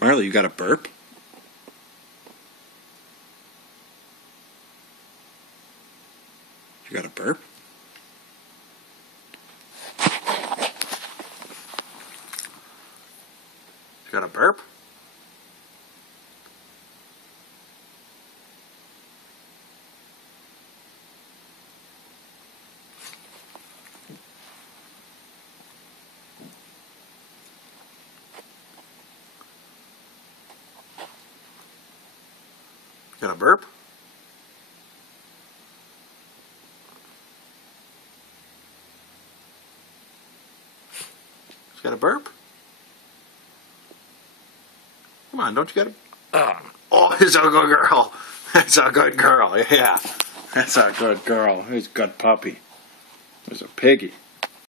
Marley, you got a burp? You got a burp? You got a burp? You got a burp? You got a burp? Come on, don't you got a... Oh, it's a good girl. That's a good girl, yeah. That's a good girl. He's a good puppy. There's a piggy.